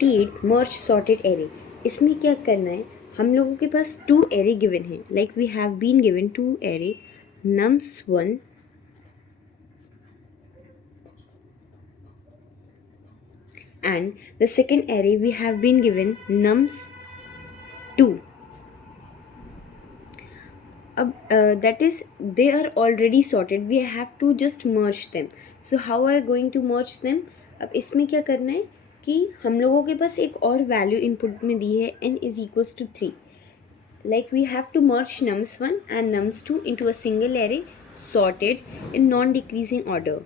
Create मर्ज sorted array. इसमें क्या करना है, हम लोगों के पास टू एरे गिवन है, like we have been given two array nums1 and the second array we have been given nums2. अब that is they are already sorted, we have to just merge them. So how are we going to merge them? अब इसमें क्या करना है कि हम लोगों के पास एक और वैल्यू इनपुट में दी है n is equals to 3. Like we have to merge nums1 and nums2 into a single array sorted in non-decreasing order.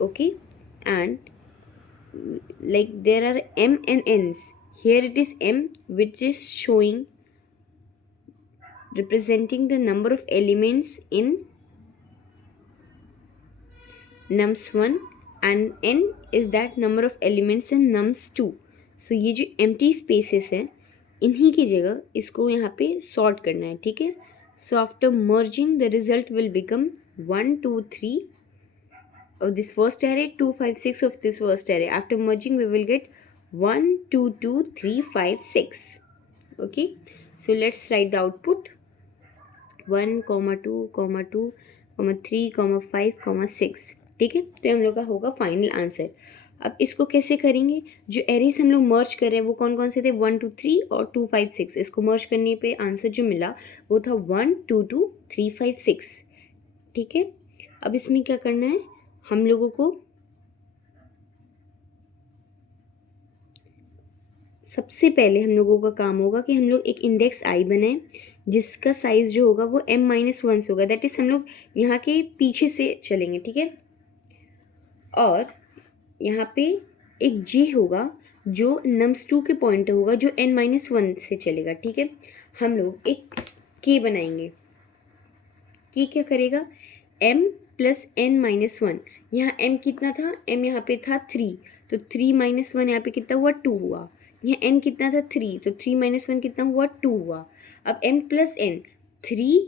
Okay, and like there are m and n's. Here it is m, which is showing representing the number of elements in nums1 and n is that number of elements in nums2. So ये जो empty spaces हैं इन्हीं की जगह इसको यहाँ पे sort करना है, ठीक है. So after merging the result will become 1 2 3 of this first array, 2 5 6 of this first array. After merging we will get 1 2 2 3 5 6. Okay, so let's write the output 1 2 2 3 5 6. ठीक है, तो हम लोग का होगा फाइनल आंसर. अब इसको कैसे करेंगे, जो एरेज हम लोग मर्ज कर रहे हैं वो कौन कौन से थे, 1 2 3 और 2 5 6. इसको मर्ज करने पे आंसर जो मिला वो था 1 2 2 3 5 6. ठीक है, अब इसमें क्या करना है हम लोगों को, सबसे पहले हम लोगों का काम होगा कि हम लोग एक इंडेक्स आई बनाएं जिसका साइज जो होगा वो m-1 से होगा. दैट इज हम लोग यहाँ के पीछे से चलेंगे, ठीक है. और यहाँ पे एक j होगा जो nums2 के पॉइंटर होगा जो n-1 से चलेगा, ठीक है. हम लोग एक k बनाएंगे. k क्या करेगा, m प्लस n-1. यहाँ m कितना था, m यहाँ पे था 3, तो 3 - 1 यहाँ पे कितना हुआ, 2 हुआ. यहाँ n कितना था, 3, तो 3 - 1 कितना हुआ, 2 हुआ. अब m प्लस n, 3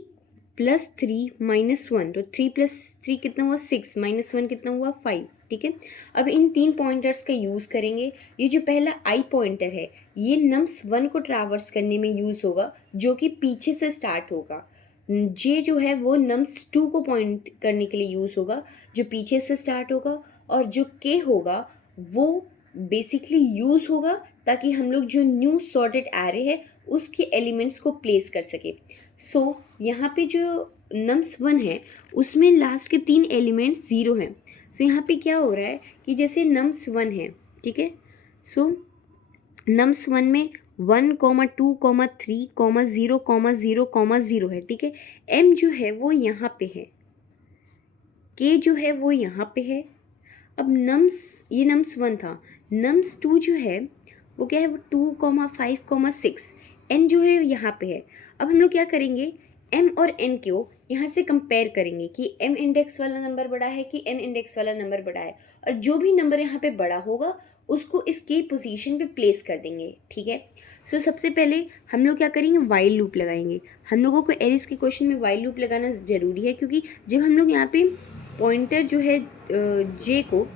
प्लस 3 -1, तो 3 प्लस 3 कितना हुआ, 6, -1 कितना हुआ, 5. ठीक है, अब इन तीन पॉइंटर्स का यूज़ करेंगे. ये जो पहला आई पॉइंटर है ये nums1 को ट्रैवर्स करने में यूज़ होगा जो कि पीछे से स्टार्ट होगा. जे जो है वो nums2 को पॉइंट करने के लिए यूज़ होगा जो पीछे से स्टार्ट होगा. और जो के होगा वो बेसिकली यूज़ होगा ताकि हम लोग जो न्यू सॉर्टेड एरे है उसके एलिमेंट्स को प्लेस कर सके. सो यहाँ पे जो nums1 है उसमें लास्ट के 3 एलिमेंट्स 0 हैं. सो यहाँ पे क्या हो रहा है कि जैसे nums1 है, ठीक है. सो nums1 में 1 2 3 0 0 0 है, ठीक है. m जो है वो यहाँ पे है, k जो है वो यहाँ पे है. अब ये nums1 था. nums2 जो है वो क्या है, वो 2 5 6. n जो है यहाँ पे है. अब हम लोग क्या करेंगे, m और n को यहाँ से कंपेयर करेंगे कि m इंडेक्स वाला नंबर बड़ा है कि n इंडेक्स वाला नंबर बड़ा है. और जो भी नंबर यहाँ पे बड़ा होगा उसको इस के पोजीशन पे प्लेस कर देंगे, ठीक है. सो सबसे पहले हम लोग क्या करेंगे, वाइल लूप लगाएंगे. हम लोगों को एरिस के क्वेश्चन में वाइल लूप लगाना ज़रूरी है क्योंकि जब हम लोग यहाँ पे पॉइंटर जो है जे को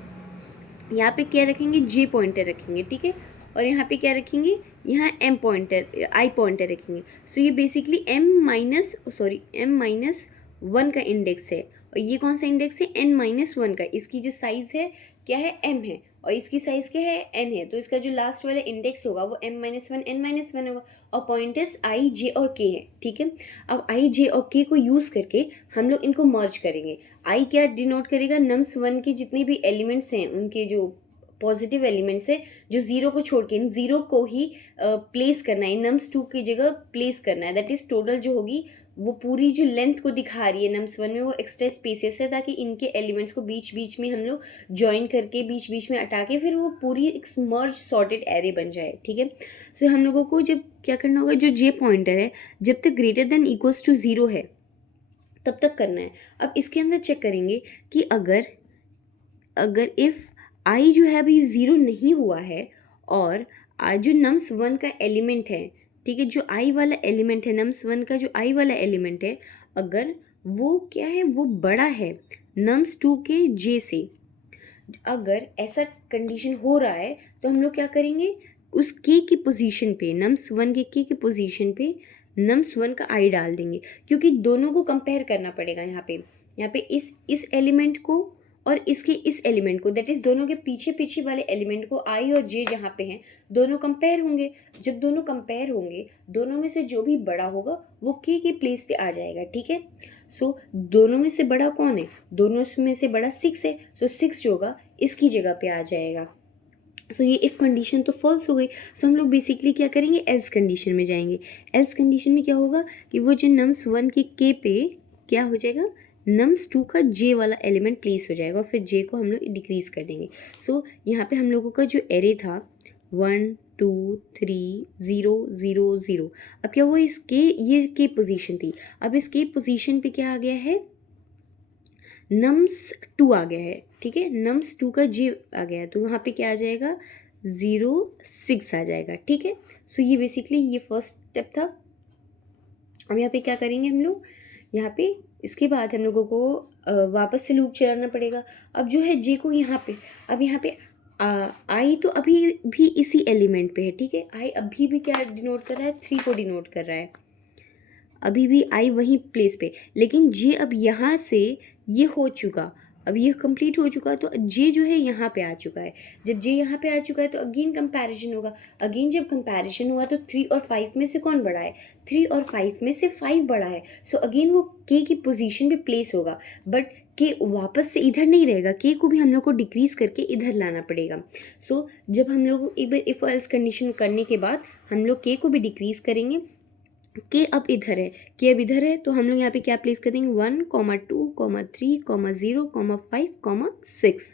यहाँ पे क्या रखेंगे, जे पॉइंटर रखेंगे, ठीक है. और यहाँ पे क्या रखेंगे, यहाँ m पॉइंटर आई पॉइंटर रखेंगे. सो ये बेसिकली m-1 का इंडेक्स है. और ये कौन सा इंडेक्स है, n-1 का. इसकी जो साइज़ है क्या है, m है, और इसकी साइज़ क्या है, n है. तो इसका जो लास्ट वाला इंडेक्स होगा वो m-1 n-1 होगा. और पॉइंटर्स i j और k है, ठीक है. अब i j और k को यूज़ करके हम लोग इनको मर्ज करेंगे. i क्या डिनोट करेगा, nums1 के जितने भी एलिमेंट्स हैं उनके जो पॉजिटिव एलिमेंट्स है जो ज़ीरो को छोड़ के इन ज़ीरो को ही प्लेस करना है, nums2 की जगह प्लेस करना है. दैट इज़ टोटल जो होगी वो पूरी जो लेंथ को दिखा रही है nums1 में वो एक्स्ट्रा स्पेसेस है ताकि इनके एलिमेंट्स को बीच बीच में हम लोग ज्वाइन करके बीच बीच में हटा के फिर वो पूरी एक मर्ज सॉर्टेड एरे बन जाए, ठीक है. सो हम लोगों को जब क्या करना होगा, जो जे पॉइंटर है जब तक ग्रेटर देन इक्वल्स टू 0 है तब तक करना है. अब इसके अंदर चेक करेंगे कि अगर इफ़ आई जो है अभी 0 नहीं हुआ है और जो nums1 का एलिमेंट है, ठीक है, जो आई वाला एलिमेंट है nums1 का, जो आई वाला एलिमेंट है अगर वो क्या है, वो बड़ा है nums2 के जे से, अगर ऐसा कंडीशन हो रहा है तो हम लोग क्या करेंगे, उस के की पोजीशन पे नम्स वन के पोजीशन पे नम्स वन का आई डाल देंगे, क्योंकि दोनों को कंपेयर करना पड़ेगा। यहाँ पे इस एलिमेंट को और इसके इस एलिमेंट को, दैट इज दोनों के पीछे पीछे वाले एलिमेंट को आई और जे जहाँ पे हैं दोनों कंपेयर होंगे। जब दोनों कंपेयर होंगे, दोनों में से जो भी बड़ा होगा वो के प्लेस पे आ जाएगा, ठीक है। सो दोनों में से बड़ा कौन है? दोनों में से बड़ा 6 है, सो 6 जो होगा इसकी जगह पे आ जाएगा। सो ये इफ़ कंडीशन तो फॉल्स हो गई। सो हम लोग बेसिकली क्या करेंगे, एल्स कंडीशन में जाएंगे। एल्स कंडीशन में क्या होगा कि वो जो नम्स वन के पे क्या हो जाएगा, नम्स टू का जे वाला एलिमेंट प्लेस हो जाएगा और फिर जे को हम लोग डिक्रीज कर देंगे। सो यहाँ पे हम लोगों का जो एरे था 1 2 3 0 0 0, अब क्या हुआ, इसके ये के पोजीशन थी, अब इस के पोजीशन पे क्या आ गया है, नम्स टू आ गया है, ठीक है। नम्स टू का जे आ गया है, तो वहाँ पे क्या आ जाएगा 0 6 आ जाएगा, ठीक है। सो ये बेसिकली ये फर्स्ट स्टेप था। अब यहाँ पे क्या करेंगे हम लोग, यहाँ पे इसके बाद हम लोगों को वापस से लूप चलाना पड़ेगा। अब जो है जे को यहाँ पे, अब यहाँ पे आई तो अभी भी इसी एलिमेंट पे है, ठीक है। आई अभी भी क्या डिनोट कर रहा है, 3 को डिनोट कर रहा है, अभी भी आई वहीं प्लेस पे, लेकिन जे अब यहाँ से ये हो चुका, अब ये कंप्लीट हो चुका, तो जे जो है यहाँ पे आ चुका है। जब जे यहाँ पे आ चुका है तो अगेन कंपैरिजन होगा। अगेन जब कंपैरिजन हुआ तो 3 और 5 में से कौन बड़ा है, 3 और 5 में से 5 बड़ा है। सो अगेन वो के की पोजीशन पे प्लेस होगा, बट के वापस से इधर नहीं रहेगा, के को भी हम लोग को डिक्रीज करके इधर लाना पड़ेगा। सो जब हम लोग एक बार इफ एल्स कंडीशन करने के बाद हम लोग के को भी डिक्रीज करेंगे, के अब इधर है, के अब इधर है, तो हम लोग यहाँ पे क्या प्लेस कर देंगे 1 2 3 0 5 6।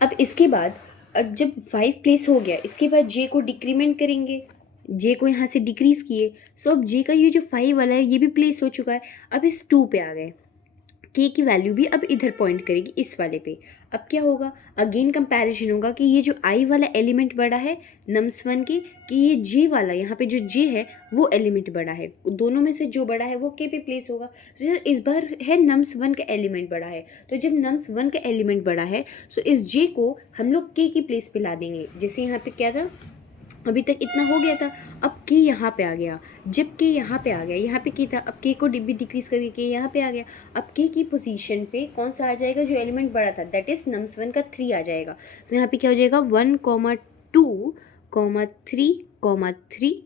अब इसके बाद, अब जब 5 प्लेस हो गया, इसके बाद जे को डिक्रीमेंट करेंगे, जे को यहाँ से डिक्रीज किए। सो अब जे का ये जो 5 वाला है ये भी प्लेस हो चुका है, अब इस 2 पे आ गए, के की वैल्यू भी अब इधर पॉइंट करेगी इस वाले पे। अब क्या होगा, अगेन कंपैरिजन होगा कि ये जो आई वाला एलिमेंट बड़ा है नम्स वन के, कि ये जे वाला यहाँ पे जो जे है वो एलिमेंट बड़ा है, दोनों में से जो बड़ा है वो के पे प्लेस होगा। तो इस बार है नम्स वन का एलिमेंट बड़ा है, तो जब नम्स वन का एलिमेंट बड़ा है सो इस जे को हम लोग के की प्लेस पे ला देंगे। जैसे यहाँ पे क्या था, अभी तक इतना हो गया था, अब के यहाँ पे आ गया, जब के यहाँ पे आ गया, यहाँ पे के था, अब के को भी डिक्रीज करके के यहाँ पे आ गया। अब के की पोजीशन पे कौन सा आ जाएगा, जो एलिमेंट बड़ा था, दैट इज नम्स वन का 3 आ जाएगा। तो यहाँ पे क्या हो जाएगा 1 2 3 3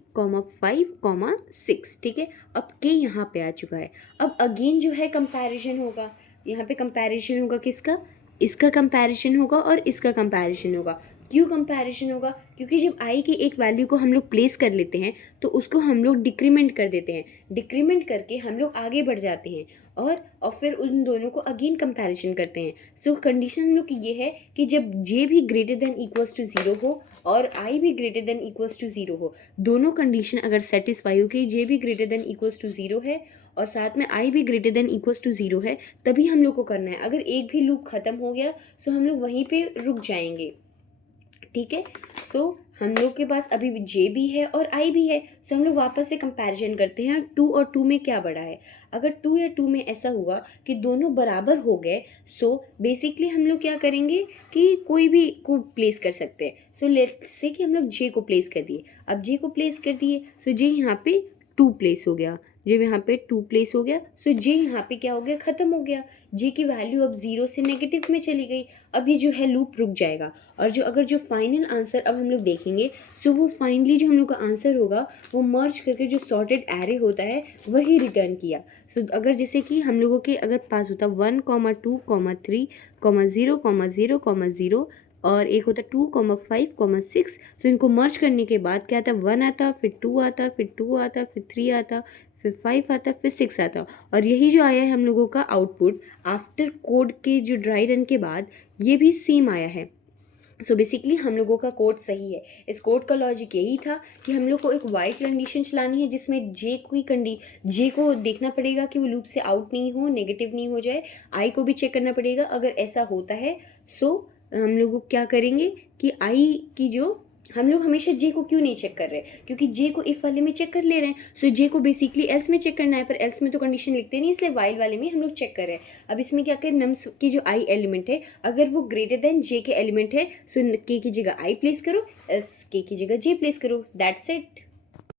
5 6, ठीक है। अब के यहाँ पे आ चुका है। अब अगेन जो है कंपैरिजन होगा, यहाँ पे कंपैरिजन होगा किसका, इसका कंपैरिजन होगा और इसका कंपैरिजन होगा। क्यों कंपैरिजन होगा, क्योंकि जब आई की एक वैल्यू को हम लोग प्लेस कर लेते हैं तो उसको हम लोग डिक्रीमेंट कर देते हैं, डिक्रीमेंट करके हम लोग आगे बढ़ जाते हैं और फिर उन दोनों को अगेन कंपैरिजन करते हैं। सो कंडीशन हम लोग की ये है कि जब जे भी ग्रेटर देन इक्वल्स टू 0 हो और आई भी ग्रेटर देन इक्वल्स टू 0 हो, दोनों कंडीशन अगर सेटिस्फाई हो कि जे भी ग्रेटर देन इक्वल्स टू 0 है और साथ में आई भी ग्रेटर देन इक्वल्स टू 0 है, तभी हम लोग को करना है। अगर एक भी लूप ख़त्म हो गया सो हम लोग वहीं पे रुक जाएंगे, ठीक है। सो हम लोग के पास अभी जे भी है और आई भी है, सो हम लोग वापस से कंपैरिजन करते हैं 2 और 2 में क्या बड़ा है। अगर 2 या 2 में ऐसा हुआ कि दोनों बराबर हो गए, सो बेसिकली हम लोग क्या करेंगे कि कोई भी को प्लेस कर सकते हैं। सो लेट्स से कि हम लोग जे को प्लेस कर दिए, अब जे को प्लेस कर दिए सो जे यहाँ पे 2 प्लेस हो गया, जब यहाँ पे 2 प्लेस हो गया सो जे यहाँ पे क्या हो गया, ख़त्म हो गया। जे की वैल्यू अब 0 से नेगेटिव में चली गई, अब ये जो है लूप रुक जाएगा। और जो अगर जो फाइनल आंसर अब हम लोग देखेंगे सो वो फाइनली जो हम लोग का आंसर होगा वो मर्ज करके जो सॉर्टेड एरे होता है वही रिटर्न किया। सो अगर जैसे कि हम लोगों के अगर पास होता 1 2 3 0 0 0 और एक होता 2 5 6, सो इनको मर्ज करने के बाद क्या आता, 1 आता, फिर 2 आता, फिर 2 आता, फिर 3 आता, फिर 5 आता, फिर 6 आता। और यही जो आया है हम लोगों का आउटपुट आफ्टर कोड के जो ड्राई रन के बाद, ये भी सेम आया है। सो बेसिकली हम लोगों का कोड सही है। इस कोड का लॉजिक यही था कि हम लोग को एक वाइल कंडीशन चलानी है जिसमें जे को देखना पड़ेगा कि वो लूप से आउट नहीं हो, नेगेटिव नहीं हो जाए। आई को भी चेक करना पड़ेगा, अगर ऐसा होता है सो हम लोग क्या करेंगे कि आई की जो हम लोग हमेशा जे को क्यों नहीं चेक कर रहे, क्योंकि जे को इफ वाले में चेक कर ले रहे हैं, सो जे को बेसिकली एल्स में चेक करना है, पर एल्स में तो कंडीशन लिखते नहीं, इसलिए वाइल वाले में हम लोग चेक कर रहे हैं। अब इसमें क्या करें, नम्स की जो आई एलिमेंट है अगर वो ग्रेटर देन जे के एलिमेंट है, सो के की जगह आई प्लेस करो, एस के की जगह जे प्लेस करो, दैट्स इट।